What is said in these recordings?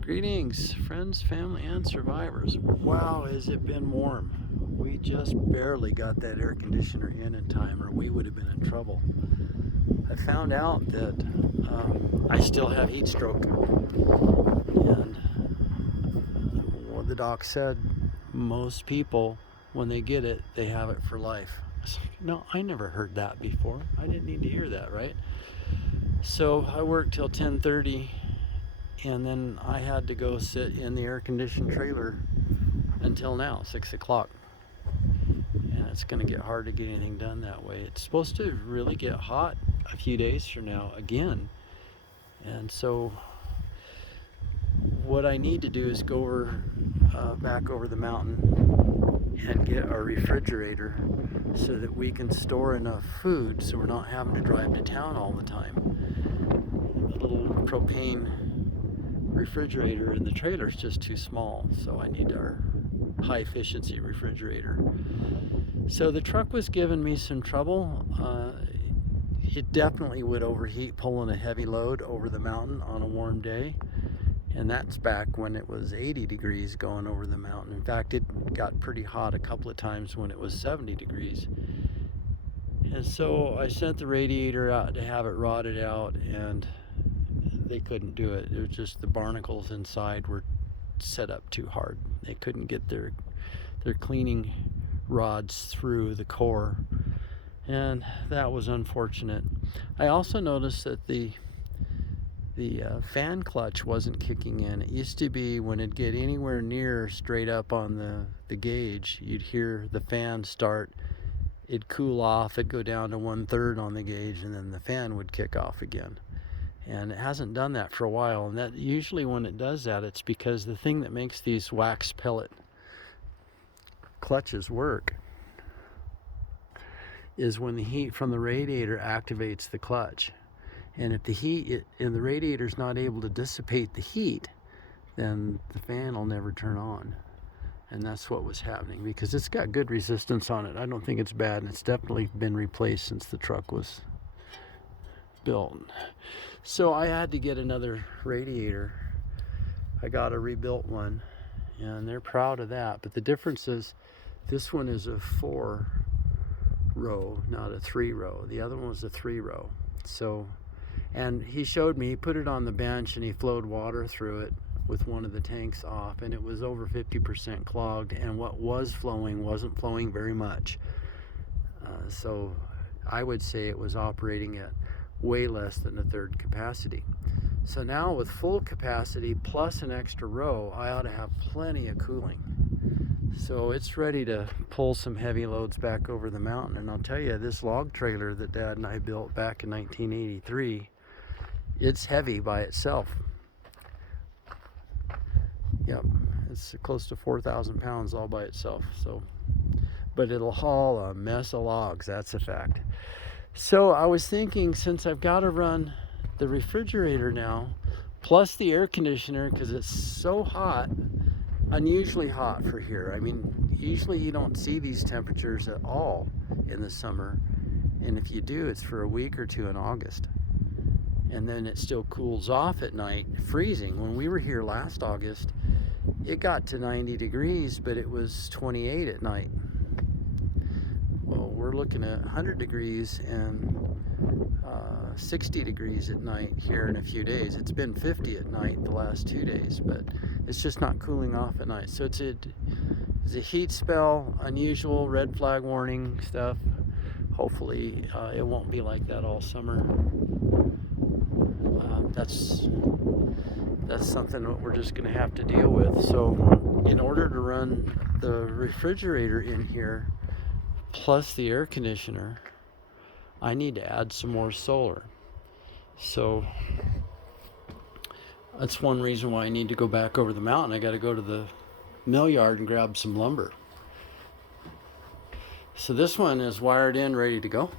Greetings, friends, family, and survivors. Wow, has it been warm. We just barely got that air conditioner in time, or we would have been in trouble. I found out that I still have heat stroke. And what the doc said, most people, when they get it, they have it for life. No, I never heard that before. I didn't need to hear that, right? So I worked till 10:30, and then I had to go sit in the air-conditioned trailer until now, 6 o'clock. And it's going to get hard to get anything done that way. It's supposed to really get hot a few days from now again. And so what I need to do is go back over the mountain and get our refrigerator so that we can store enough food so we're not having to drive to town all the time. The little propane refrigerator in the trailer is just too small, so I need our high efficiency refrigerator. So the truck was giving me some trouble. It definitely would overheat pulling a heavy load over the mountain on a warm day. And that's back when it was 80 degrees going over the mountain. In fact, it got pretty hot a couple of times when it was 70 degrees. And so I sent the radiator out to have it rotted out, and they couldn't do it. It was just the barnacles inside were set up too hard. They couldn't get their cleaning rods through the core, and that was unfortunate. I also noticed that the fan clutch wasn't kicking in. It used to be when it'd get anywhere near straight up on the gauge, you'd hear the fan start, it'd cool off, it'd go down to 1/3 on the gauge, and then the fan would kick off again. And it hasn't done that for a while, and that usually when it does that, it's because the thing that makes these wax pellet clutches work is when the heat from the radiator activates the clutch. And if the heat in the radiator is not able to dissipate the heat, then the fan will never turn on. And that's what was happening, because it's got good resistance on it. I don't think it's bad, and it's definitely been replaced since the truck was built. So I had to get another radiator. I got a rebuilt one, and they're proud of that. But the difference is this one is a 4-row, not a 3-row. The other one was a 3-row. So, and he showed me, he put it on the bench and he flowed water through it with one of the tanks off, and it was over 50% clogged, and what was flowing wasn't flowing very much. So I would say it was operating at way less than a third capacity. So now with full capacity plus an extra row, I ought to have plenty of cooling. So it's ready to pull some heavy loads back over the mountain. And I'll tell you, this log trailer that Dad and I built back in 1983, it's heavy by itself. Yep, it's close to 4,000 pounds all by itself. So, but it'll haul a mess of logs, that's a fact. So I was thinking, since I've got to run the refrigerator now, plus the air conditioner, because it's so hot, unusually hot for here. I mean, usually you don't see these temperatures at all in the summer, and if you do, it's for a week or two in August. And then it still cools off at night, freezing. When we were here last August, it got to 90 degrees, but it was 28 at night. Well, we're looking at 100 degrees and 60 degrees at night here in a few days. It's been 50 at night the last 2 days, but it's just not cooling off at night. So it's a heat spell, unusual red flag warning stuff. Hopefully it won't be like that all summer. That's something that we're just going to have to deal with. So in order to run the refrigerator in here plus the air conditioner, I need to add some more solar. So that's one reason why I need to go back over the mountain. I got to go to the mill yard and grab some lumber. So this one is wired in, ready to go.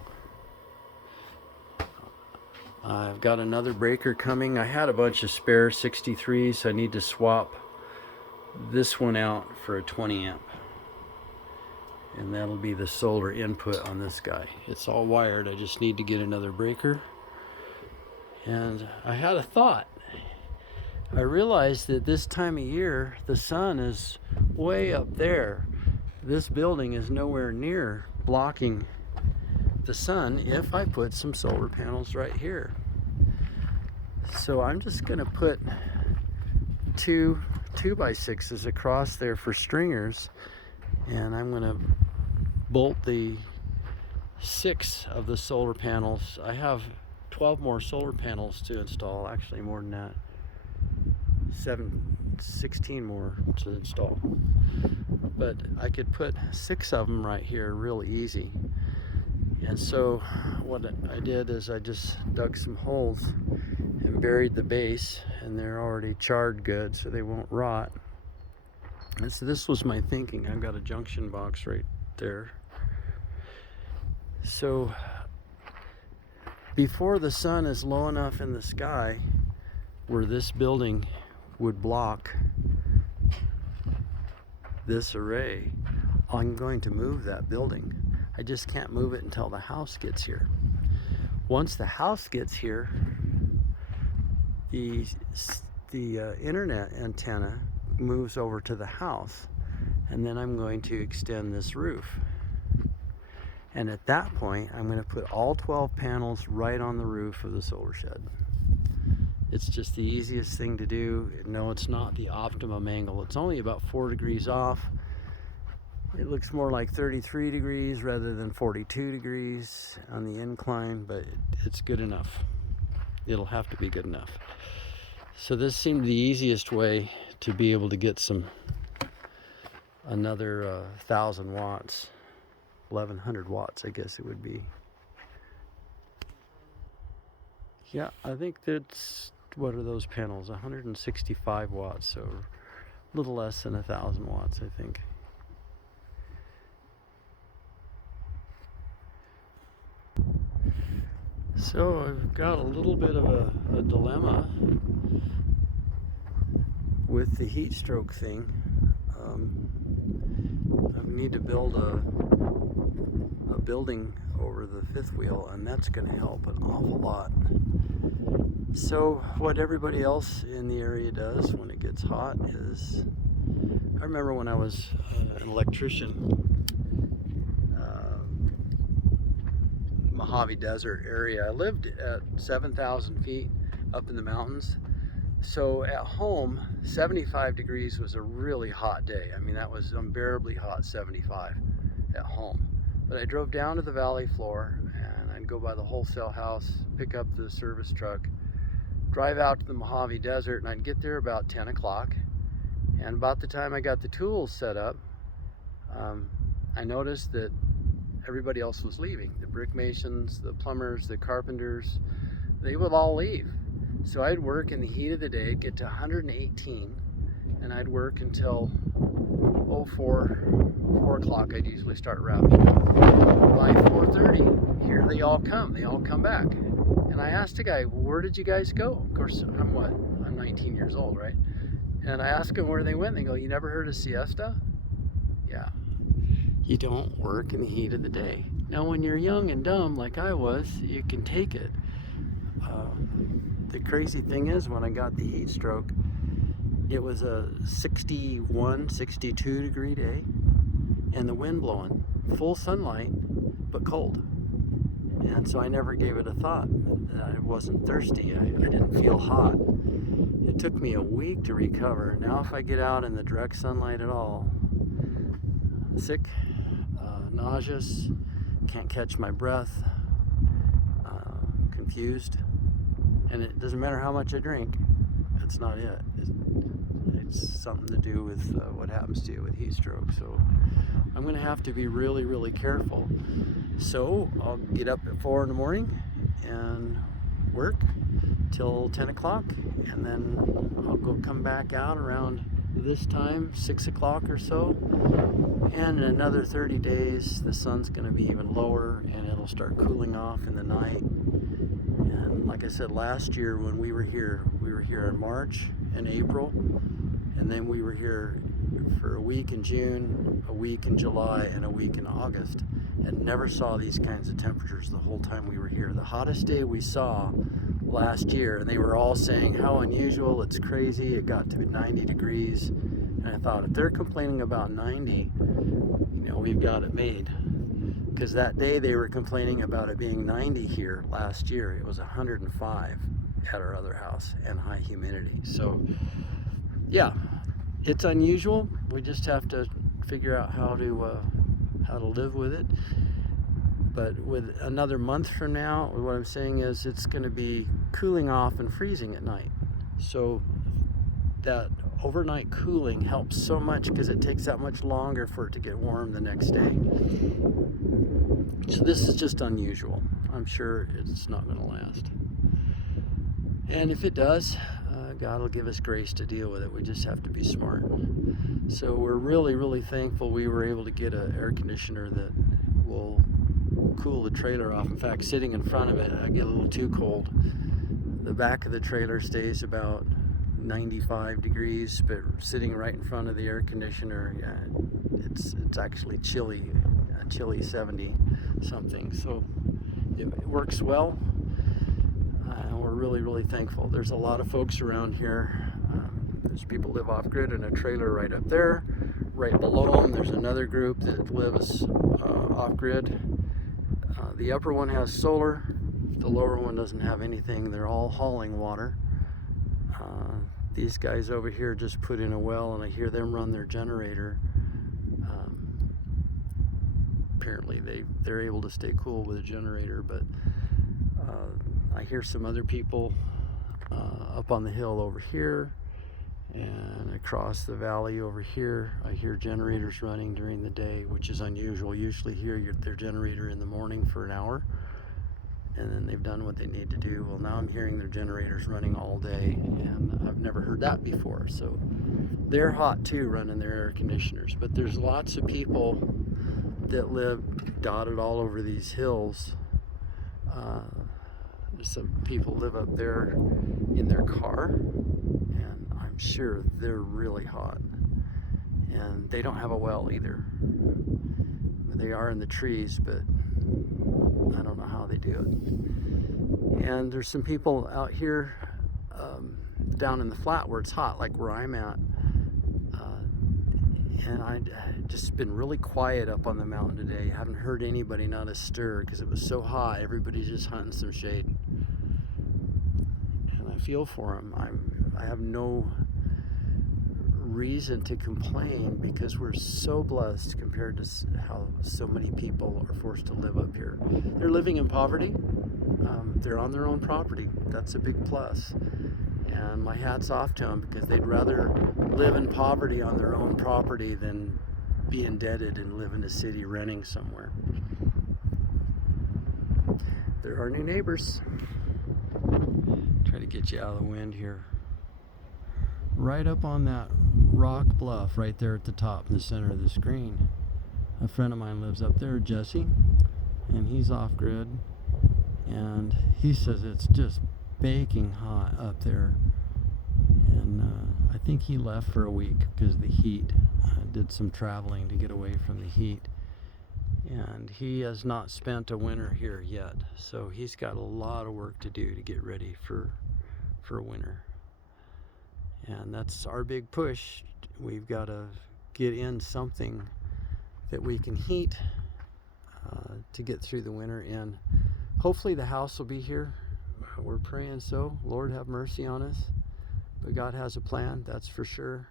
I've got another breaker coming. I had a bunch of spare 63s, so I need to swap this one out for a 20 amp. And that'll be the solar input on this guy. It's all wired. I just need to get another breaker. And I had a thought. I realized that this time of year the sun is way up there. This building is nowhere near blocking the sun if I put some solar panels right here. So I'm just going to put two 2x6s across there for stringers, and I'm going to bolt the 6 of the solar panels. I have 12 more solar panels to install, actually more than that, 16 more to install, but I could put 6 of them right here real easy. And so what I did is I just dug some holes and buried the base, and they're already charred good so they won't rot. And so this was my thinking. I've got a junction box right there. So before the sun is low enough in the sky where this building would block this array, I'm going to move that building. I just can't move it until the house gets here. Once the house gets here, the internet antenna moves over to the house, and then I'm going to extend this roof. And at that point, I'm going to put all 12 panels right on the roof of the solar shed. It's just the easiest thing to do. No, it's not the optimum angle. It's only about 4 degrees off. It looks more like 33 degrees rather than 42 degrees on the incline, but it's good enough. It'll have to be good enough. So this seemed the easiest way to be able to get another 1,000 watts, 1,100 watts, I guess it would be. Yeah, I think that's, what are those panels? 165 watts, so a little less than 1,000 watts, I think. So I've got a little bit of a dilemma with the heat stroke thing. I need to build a building over the fifth wheel, and that's going to help an awful lot. So what everybody else in the area does when it gets hot is, I remember when I was an electrician, Mojave Desert area. I lived at 7,000 feet up in the mountains. So at home, 75 degrees was a really hot day. I mean, that was unbearably hot, 75 at home. But I drove down to the valley floor, and I'd go by the wholesale house, pick up the service truck, drive out to the Mojave Desert, and I'd get there about 10 o'clock. And about the time I got the tools set up, I noticed that everybody else was leaving. The brick masons, the plumbers, the carpenters, they would all leave. So I'd work in the heat of the day, get to 118, and I'd work until 4 o'clock. I'd usually start wrapping up. By 4:30, here they all come back. And I asked a guy, where did you guys go? Of course, I'm 19 years old, right? And I asked them where they went. They go, you never heard of siesta? Yeah. You don't work in the heat of the day. Now, when you're young and dumb like I was, you can take it. The crazy thing is, when I got the heat stroke, it was a 61, 62 degree day, and the wind blowing, full sunlight, but cold. And so I never gave it a thought. I wasn't thirsty. I didn't feel hot. It took me a week to recover. Now if I get out in the direct sunlight at all, sick, nauseous, can't catch my breath, confused, and it doesn't matter how much I drink, that's not it. It's something to do with what happens to you with heat stroke. So I'm going to have to be really, really careful. So I'll get up at 4 in the morning and work till 10 o'clock, and then I'll come back out around this time, 6 o'clock or so, and in another 30 days the sun's going to be even lower, and it'll start cooling off in the night. And like I said, last year when we were here in March and April, and then we were here for a week in June, a week in July, and a week in August, and never saw these kinds of temperatures the whole time we were here. The hottest day we saw last year, and they were all saying how unusual, it's crazy, it got to 90 degrees. And I thought, if they're complaining about 90, we've got it made. Because that day they were complaining about it being 90 here last year. It was 105 at our other house and high humidity. So yeah, it's unusual. We just have to figure out how to live with it. But with another month from now, what I'm saying is it's going to be cooling off and freezing at night. So that overnight cooling helps so much because it takes that much longer for it to get warm the next day. So this is just unusual. I'm sure it's not going to last. And if it does, God will give us grace to deal with it. We just have to be smart. So we're really, really thankful we were able to get an air conditioner that will cool the trailer off. In fact, sitting in front of it, I get a little too cold. The back of the trailer stays about 95 degrees, but sitting right in front of the air conditioner, yeah, it's actually chilly, a chilly 70 something. So it works well. We're really, really thankful. There's a lot of folks around here. There's people live off-grid in a trailer right up there. Right below them, there's another group that lives off-grid. The upper one has solar. The lower one doesn't have anything. They're all hauling water. These guys over here just put in a well, and I hear them run their generator. Apparently they're able to stay cool with a generator, but I hear some other people up on the hill over here and across the valley over here. I hear generators running during the day, which is unusual. Usually hear their generator in the morning for an hour, and then they've done what they need to do. Well, now I'm hearing their generators running all day, and I've never heard that before. So they're hot too, running their air conditioners. But there's lots of people that live dotted all over these hills. Some people live up there in their car, and I'm sure they're really hot. And they don't have a well either. They are in the trees, but I don't know how they do it. And there's some people out here down in the flat where it's hot, like where I'm at. And I just been really quiet up on the mountain today. Haven't heard anybody, not a stir, because it was so hot. Everybody's just hunting some shade. And I feel for them. I have no reason to complain because we're so blessed compared to how so many people are forced to live up here. They're living in poverty. They're on their own property. That's a big plus. And my hat's off to them because they'd rather live in poverty on their own property than be indebted and live in a city renting somewhere. There are new neighbors. Try to get you out of the wind here. Right up on that rock bluff right there at the top in the center of the screen. A friend of mine lives up there, Jesse, and he's off-grid. And he says it's just baking hot up there, and I think he left for a week because of the heat. Did some traveling to get away from the heat, and he has not spent a winter here yet, so he's got a lot of work to do to get ready for winter. And that's our big push. We've got to get in something that we can heat to get through the winter, and hopefully the house will be here. We're praying so. Lord, have mercy on us. But God has a plan, that's for sure.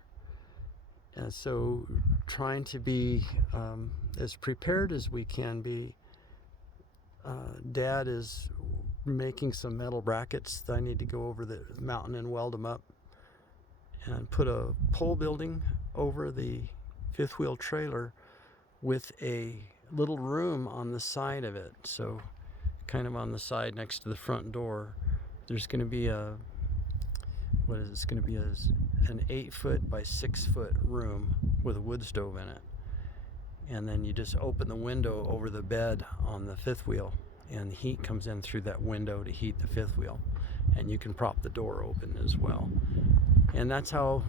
And so trying to be as prepared as we can be. Dad is making some metal brackets that I need to go over the mountain and weld them up and put a pole building over the fifth wheel trailer with a little room on the side of it. So kind of on the side next to the front door, there's going to be an 8-foot by 6-foot room with a wood stove in it. And then you just open the window over the bed on the fifth wheel, and the heat comes in through that window to heat the fifth wheel. And you can prop the door open as well. And that's how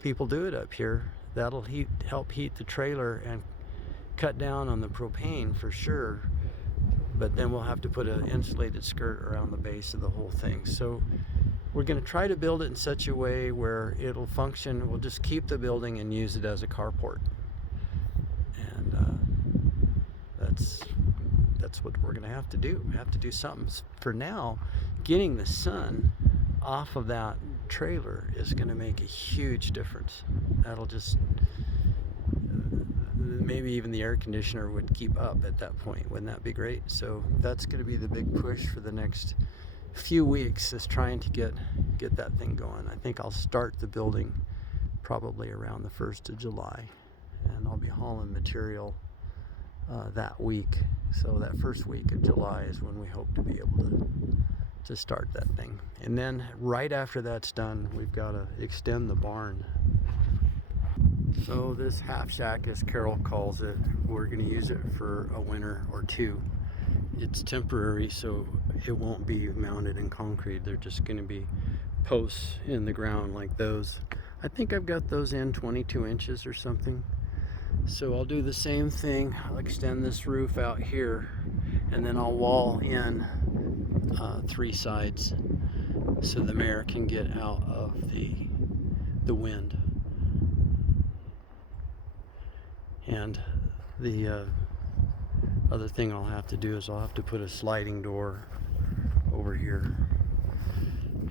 people do it up here. That'll help heat the trailer and cut down on the propane for sure. but then we'll have to put an insulated skirt around the base of the whole thing. So we're going to try to build it in such a way where it'll function. We'll just keep the building and use it as a carport, and that's what we're going to have to do. We have to do something. For now, getting the sun off of that trailer is going to make a huge difference. That'll just, maybe even the air conditioner would keep up at that point. Wouldn't that be great? So that's going to be the big push for the next few weeks, is trying to get that thing going. I think I'll start the building probably around the 1st of July, and I'll be hauling material that week. So that first week of July is when we hope to be able to start that thing. And then right after that's done, we've got to extend the barn. So this half shack, as Carol calls it, we're going to use it for a winter or two. It's temporary, so it won't be mounted in concrete. They're just going to be posts in the ground like those. I think I've got those in 22 inches or something. So I'll do the same thing. I'll extend this roof out here, and then I'll wall in 3 sides so the mare can get out of the wind. And the other thing I'll have to do is I'll have to put a sliding door over here.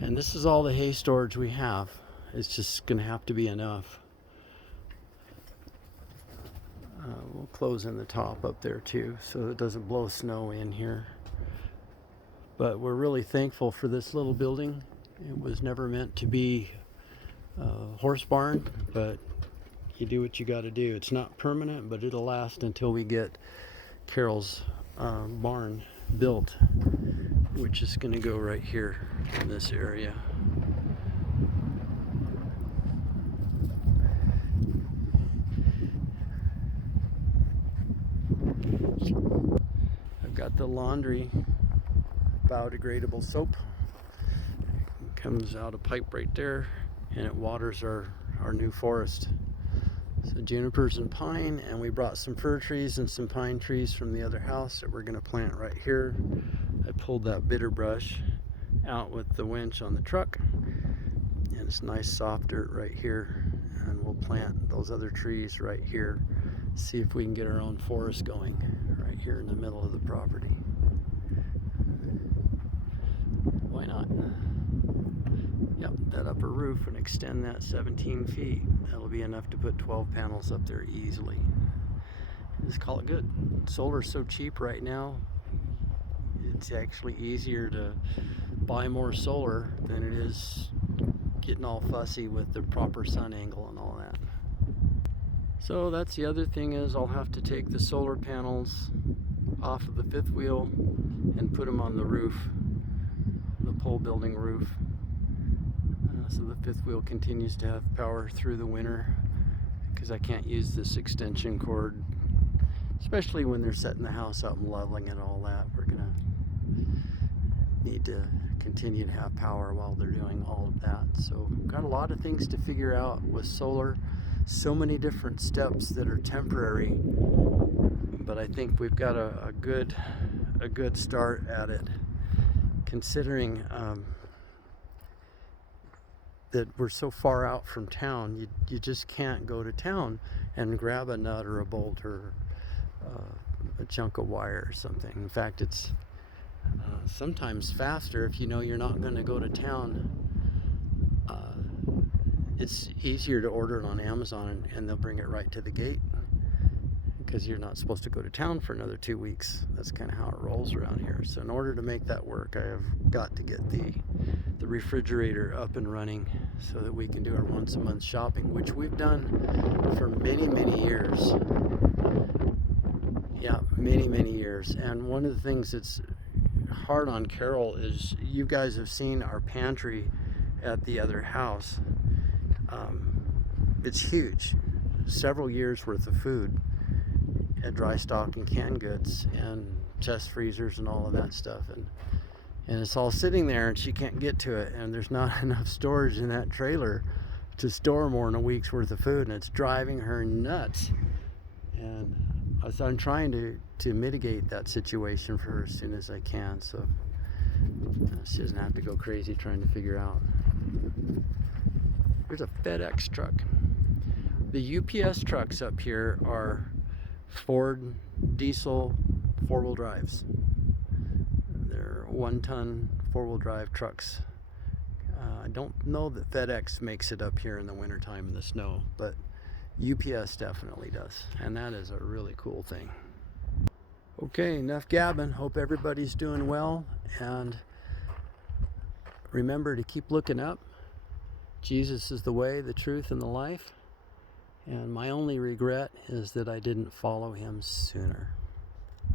And this is all the hay storage we have. It's just going to have to be enough. We'll close in the top up there too, so it doesn't blow snow in here. But we're really thankful for this little building. It was never meant to be a horse barn, but you do what you got to do. It's not permanent, but it'll last until we get Carol's barn built, which is going to go right here in this area. I've got the laundry biodegradable soap. It comes out a pipe right there, and it waters our new forest. So junipers and pine, and we brought some fir trees and some pine trees from the other house that we're going to plant right here. I pulled that bitter brush out with the winch on the truck, and it's nice soft dirt right here, and we'll plant those other trees right here. See if we can get our own forest going right here in the middle of the property. Why not? Yep, that upper roof, and extend that 17 feet. That'll be enough to put 12 panels up there easily. Just call it good. Solar's so cheap right now. It's actually easier to buy more solar than it is getting all fussy with the proper sun angle and all that. So that's the other thing, is I'll have to take the solar panels off of the fifth wheel and put them on the roof, the pole building roof. So the fifth wheel continues to have power through the winter, because I can't use this extension cord, especially when they're setting the house up and leveling it, all that. We're gonna need to continue to have power while they're doing all of that. So we've got a lot of things to figure out with solar. So many different steps that are temporary, but I think we've got a good start at it, considering that we're so far out from town. You just can't go to town and grab a nut or a bolt or a chunk of wire or something. In fact, it's sometimes faster if you know you're not going to go to town. It's easier to order it on Amazon, and they'll bring it right to the gate, because you're not supposed to go to town for another 2 weeks. That's kind of how it rolls around here. So in order to make that work, I have got to get the refrigerator up and running so that we can do our once a month shopping, which we've done for many, many years. Yeah, many years. And one of the things that's hard on Carol is, you guys have seen our pantry at the other house. It's huge. Several years worth of food, and dry stock and canned goods and chest freezers and all of that stuff, and it's all sitting there, and she can't get to it, and there's not enough storage in that trailer to store more than a week's worth of food, and it's driving her nuts. And So I'm trying to mitigate that situation for her as soon as I can, so she doesn't have to go crazy trying to figure out. There's a FedEx truck. The UPS trucks up here are Ford diesel 4-wheel drives. They're 1-ton 4-wheel drive trucks. I don't know that FedEx makes it up here in the wintertime in the snow, but UPS definitely does, and that is a really cool thing. Okay, enough gabbing. Hope everybody's doing well, and remember to keep looking up. Jesus is the way, the truth, and the life, and my only regret is that I didn't follow him sooner.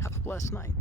Have a blessed night.